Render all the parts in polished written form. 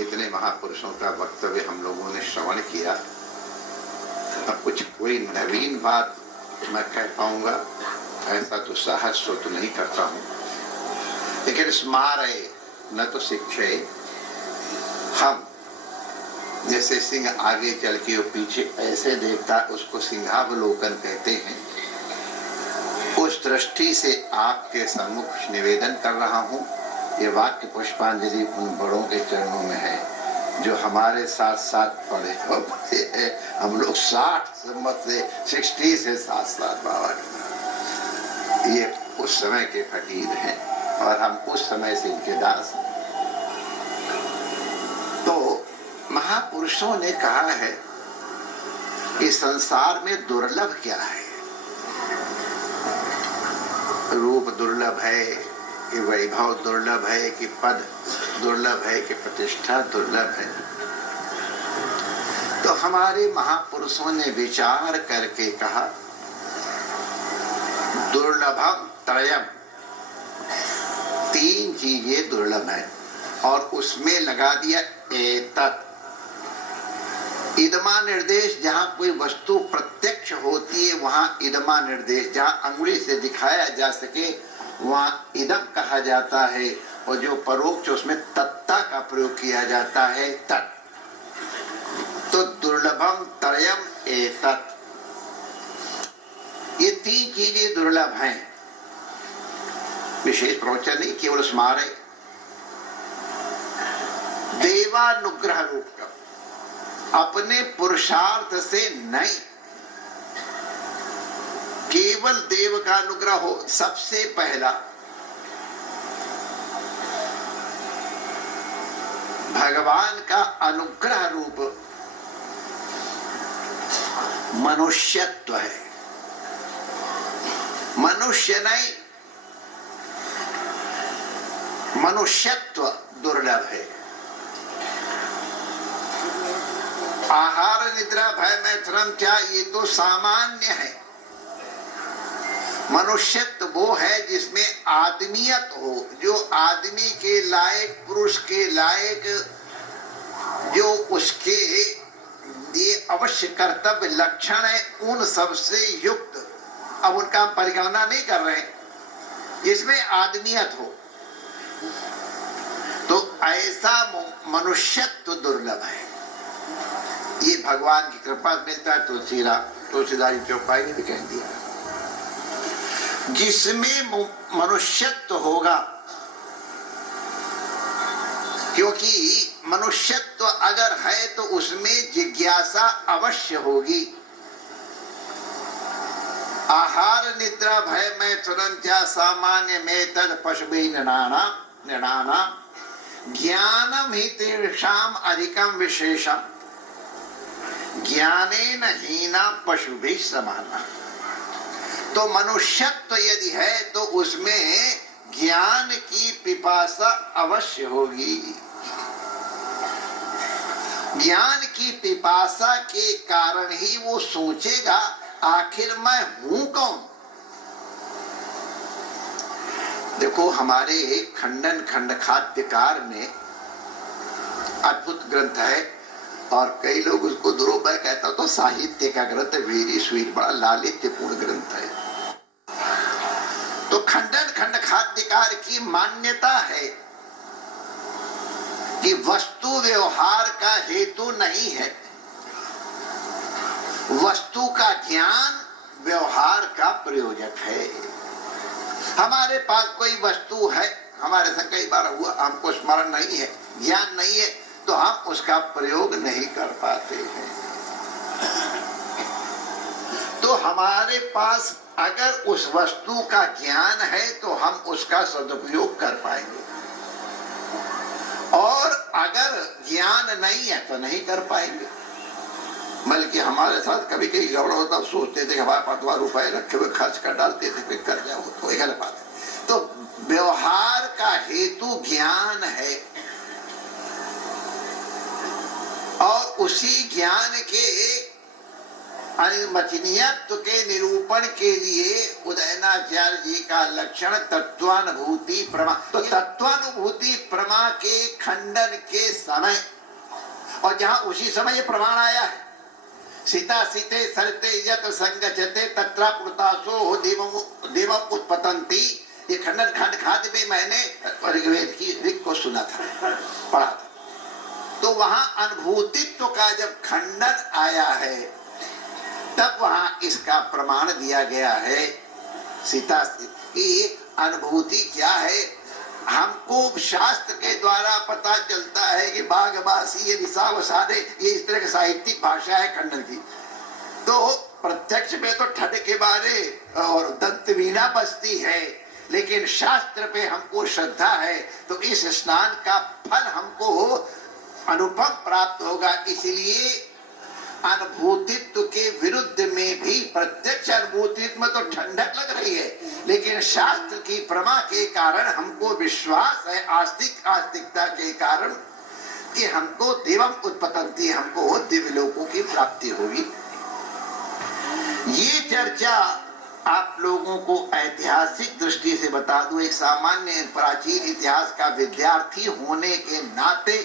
इतने महापुरुषों का वक्तव्य हम लोगों ने श्रवण किया। अब कुछ कोई नवीन बात मैं कह पाऊंगा ऐसा तो साहस तो नहीं करता हूं, लेकिन स्मारय न तो शिक्षे। हम जैसे सिंह आगे चल के वो पीछे ऐसे देखता, उसको सिंहावलोकन कहते हैं। उस दृष्टि से आपके सम्मुख निवेदन कर रहा हूं। ये वाक्य पुष्पांजलि उन बड़ों के चरणों में है जो हमारे साथ साथ पढ़े हैं। हम लोग 60 सम्मत से 60 से साथ बाबा के, ये उस समय के फकीर हैं और हम उस समय से इनके दास हैं। तो महापुरुषों ने कहा है कि संसार में दुर्लभ क्या है। रूप दुर्लभ है कि वैभव दुर्लभ है कि पद दुर्लभ है कि प्रतिष्ठा दुर्लभ है। तो हमारे महापुरुषों ने विचार करके कहा दुर्लभम त्रयम, 3 चीजें दुर्लभ है और उसमें लगा दिया एतत्। इदमा निर्देश, जहां कोई वस्तु प्रत्यक्ष होती है वहां इदमा निर्देश, जहां अंगुली से दिखाया जा सके वहां इदम कहा जाता है, और जो परोक्ष उसमें तत्ता का प्रयोग किया जाता है तत्। तो दुर्लभम त्रयम एतत्, ये 3 चीजें दुर्लभ हैं। विशेष प्रवचन नहीं, केवल स्मारय। देवानुग्रह रूप का, अपने पुरुषार्थ से नहीं, केवल देव का अनुग्रह हो। सबसे पहला भगवान का अनुग्रह रूप मनुष्यत्व है। मनुष्य नहीं, मनुष्यत्व दुर्लभ है। आहार निद्रा भय मैथुन क्या, ये तो सामान्य है। मनुष्यत्व वो है जिसमें आदमियत हो, जो आदमी के लायक, पुरुष के लायक, जो उसके ये अवश्य कर्तव्य लक्षण है उन सबसे युक्त। अब उनका हम परिगणना नहीं कर रहे हैं, जिसमें आदमियत हो, तो ऐसा मनुष्यत्व दुर्लभ है। ये भगवान की कृपा मिलता है। तुलसीदास जी चौपाई ने भी कह दिया, जिसमें मनुष्यत्व होगा, क्योंकि मनुष्यत्व अगर है तो उसमें जिज्ञासा अवश्य होगी। आहार निद्रा भय मैथुन क्या सामान्य में तद पशुभिः नृणानां ज्ञानम हि तेषाम् अधिकम विशेषम ज्ञानेन हीना पशुभिः समाना। तो मनुष्यत्व यदि है तो उसमें ज्ञान की पिपासा अवश्य होगी। ज्ञान की पिपासा के कारण ही वो सोचेगा आखिर मैं हूं कौन। देखो हमारे खंडन खंड खाद्यकार में अद्भुत ग्रंथ है और कई लोग उसको दुरुपयोग कहता तो साहित्य का ग्रंथ, वेरी स्वीट, बड़ा लालित्यपूर्ण ग्रंथ है। तो खंडन खंड खाद्यकार की मान्यता है कि वस्तु व्यवहार का हेतु नहीं है, वस्तु का ज्ञान व्यवहार का प्रयोजक है। हमारे पास कोई वस्तु है, हमारे से कई बार हुआ, हमको स्मरण नहीं है, ज्ञान नहीं है, तो हम उसका प्रयोग नहीं कर पाते हैं। तो हमारे पास अगर उस वस्तु का ज्ञान है तो हम उसका सदुपयोग कर पाएंगे, और अगर ज्ञान नहीं है तो नहीं कर पाएंगे। बल्कि हमारे साथ कभी कभी गड़बड़ होता, सोचते थे हमारे पास रुपए रखे हुए खर्च कर डालते थे, फिर कर जाओ, तो गलत बात है। तो व्यवहार का हेतु ज्ञान है और उसी ज्ञान के अनिर्वचनीयत्व के निरूपण के लिए उदयनाचार्य जी का लक्षण तत्वानुभूति प्रमा। तो तत्वानुभूति प्रमा के खंडन के समय, और जहां उसी समय ये प्रमाण आया है, सीता सीते सरते यत्र संगचते तत्रा पुरतासो देवम उत्पतंती, ये खंडन खंड खाद्य में मैंने ऋग्वेद की ऋग को सुना था, पढ़ा था। तो वहां अनुभूतित्व का जब खंडन आया है तब वहां इसका प्रमाण दिया गया है सीता की अनुभूति क्या है। हमको शास्त्र के द्वारा पता चलता है कि बागबासी, ये निशावसादे, ये इस तरह की साहित्यिक भाषा है खंडन की। तो प्रत्यक्ष में तो ठड के बारे और दंत वीणा बजती है, लेकिन शास्त्र पे हमको श्रद्धा है तो इस स्नान का फल हमको अनुपम प्राप्त होगा। इसलिए अनुभूतित्व के विरुद्ध में भी प्रत्यक्ष अनुभूतित्व में तो ठंडक लग रही है, लेकिन शास्त्र की प्रमा के कारण हमको विश्वास है, आस्तिकता के कारण, कि हमको देवम उत्पतंती, हमको दिव्य लोकों की प्राप्ति होगी। ये चर्चा आप लोगों को ऐतिहासिक दृष्टि से बता दूं, एक सामान्य प्राचीन इतिहास का विद्यार्थी होने के नाते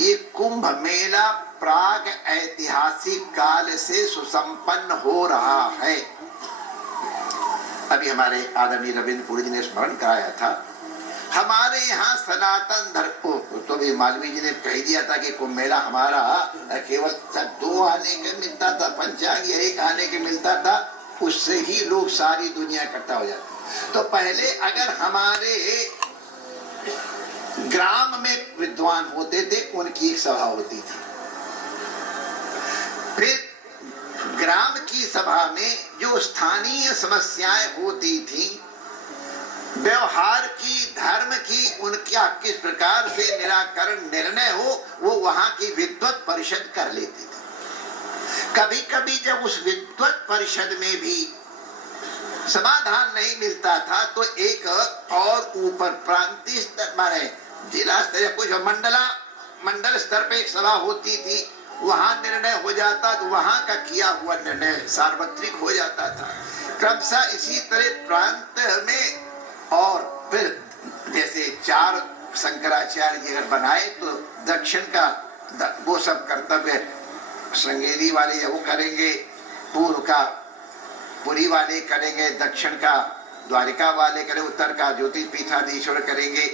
ये कुंभ मेला प्राग ऐतिहासिक काल से सुसंपन्न हो रहा है। अभी हमारे आदरणीय रविंद्र पुरी जी ने स्मरण कराया था, हमारे यहाँ सनातन धर्म तो भी मालवीय जी ने कह दिया था कि कुंभ मेला हमारा केवल 2 आने के मिलता था, पंचांग 1 आने के मिलता था, उससे ही लोग सारी दुनिया इकट्ठा हो जाती। तो पहले अगर हमारे ग्राम में विद्वान होते थे, उनकी एक सभा होती थी, फिर ग्राम की सभा में जो स्थानीय समस्याएं होती थी, व्यवहार की, धर्म की, उनका किस प्रकार से निराकरण निर्णय हो, वो वहां की विद्वत परिषद कर लेती थी। कभी कभी जब उस विद्वत परिषद में भी समाधान नहीं मिलता था तो एक और ऊपर प्रांतीय स्तर माने जिला स्तर या कुछ मंडल स्तर पे एक सभा होती थी, वहां निर्णय हो जाता, तो वहां का किया हुआ निर्णय सार्वत्रिक हो जाता था। क्रमशः इसी तरह प्रांत में, और फिर जैसे 4 शंकराचार्य जी अगर बनाए तो दक्षिण का वो सब कर्तव्य श्रृंगेरी वाले वो करेंगे, पूर्व का पुरी वाले करेंगे, दक्षिण का द्वारिका वाले करेंगे, उत्तर का ज्योतिर्पीठाधीश्वर करेंगे।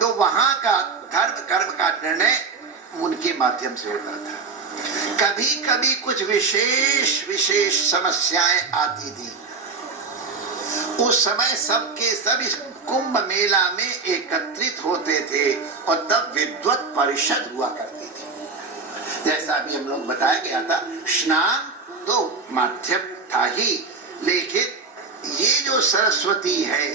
तो वहां का धर्म कर्म का निर्णय उनके माध्यम से होता था। कभी कभी कुछ विशेष समस्याएं आती थी, उस समय सबके सब इस कुंभ मेला में एकत्रित होते थे और तब विद्वत परिषद हुआ करती थी। जैसा अभी हम लोग बताया गया था, स्नान तो माध्यम था ही, लेकिन ये जो सरस्वती है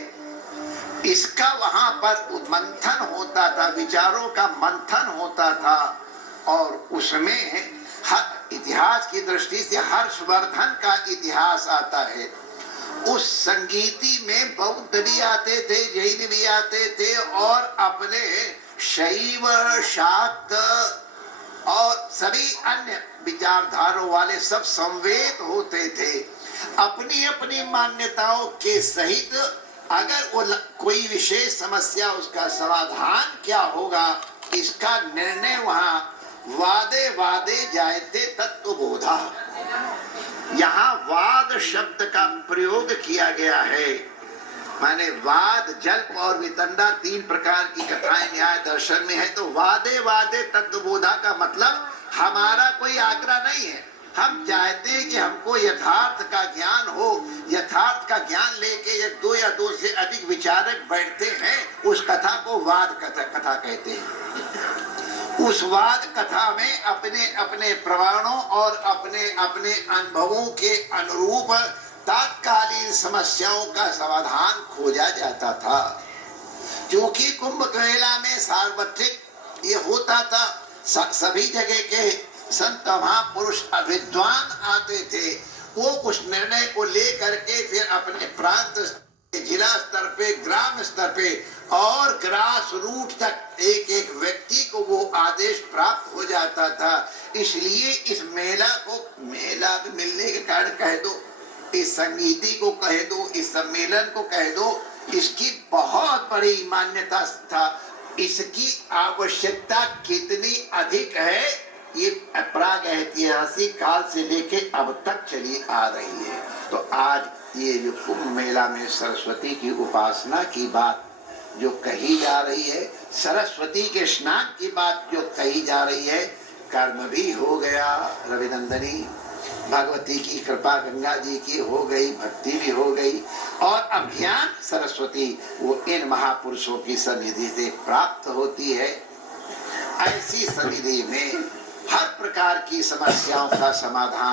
इसका वहां पर मंथन होता था, विचारों का मंथन होता था, और उसमें हर इतिहास की दृष्टि से हर्षवर्धन का इतिहास आता है। उस संगीति में बौद्ध भी आते थे, जैन भी आते थे, और अपने शैव, शाक्त और सभी अन्य विचारधारों वाले सब संवेद होते थे। अपनी अपनी मान्यताओं के सहित अगर वो कोई विशेष समस्या, उसका समाधान क्या होगा, इसका निर्णय वहां वादे जायते तत्वबोधा। यहाँ वाद शब्द का प्रयोग किया गया है, माने वाद, जल्प और वितंडा 3 प्रकार की कथाएं न्याय दर्शन में है। तो वादे तत्वबोधा का मतलब हमारा कोई आग्रह नहीं है, हम चाहते हैं कि हमको यथार्थ का ज्ञान हो। यथार्थ का ज्ञान लेके ये 2 या 2 से अधिक विचारक बैठते हैं, उस कथा को वाद कथा कहते हैं। उस वाद कथा में अपने अपने प्रमाणों और अपने अपने अनुभवों के अनुरूप तात्कालीन समस्याओं का समाधान खोजा जाता था। क्योंकि कुंभ मेला में सार्वत्रिक ये होता था, सभी जगह के संत महापुरुष विद्वान आते थे, वो उस निर्णय को लेकर के फिर अपने प्रांत, जिला स्तर पे, ग्राम स्तर पे और ग्रास रूट तक एक एक व्यक्ति को वो आदेश प्राप्त हो जाता था। इसलिए इस मेला को मेला में मिलने के कारण कह दो, इस संगीति को कह दो, इस सम्मेलन को कह दो, इसकी बहुत बड़ी मान्यता था। इसकी आवश्यकता कितनी अधिक है ये प्राग ऐतिहासिक काल से लेके अब तक चली आ रही है। तो आज ये जो कुंभ मेला में सरस्वती की उपासना की बात जो कही जा रही है, सरस्वती के स्नान की बात जो कही जा रही है, कर्म भी हो गया रविनंदनी, भगवती की कृपा गंगा जी की हो गई, भक्ति भी हो गई, और अभियान सरस्वती वो इन महापुरुषों की सन्निधि से प्राप्त होती है। ऐसी सन्निधि में हर प्रकार की समस्याओं का समाधान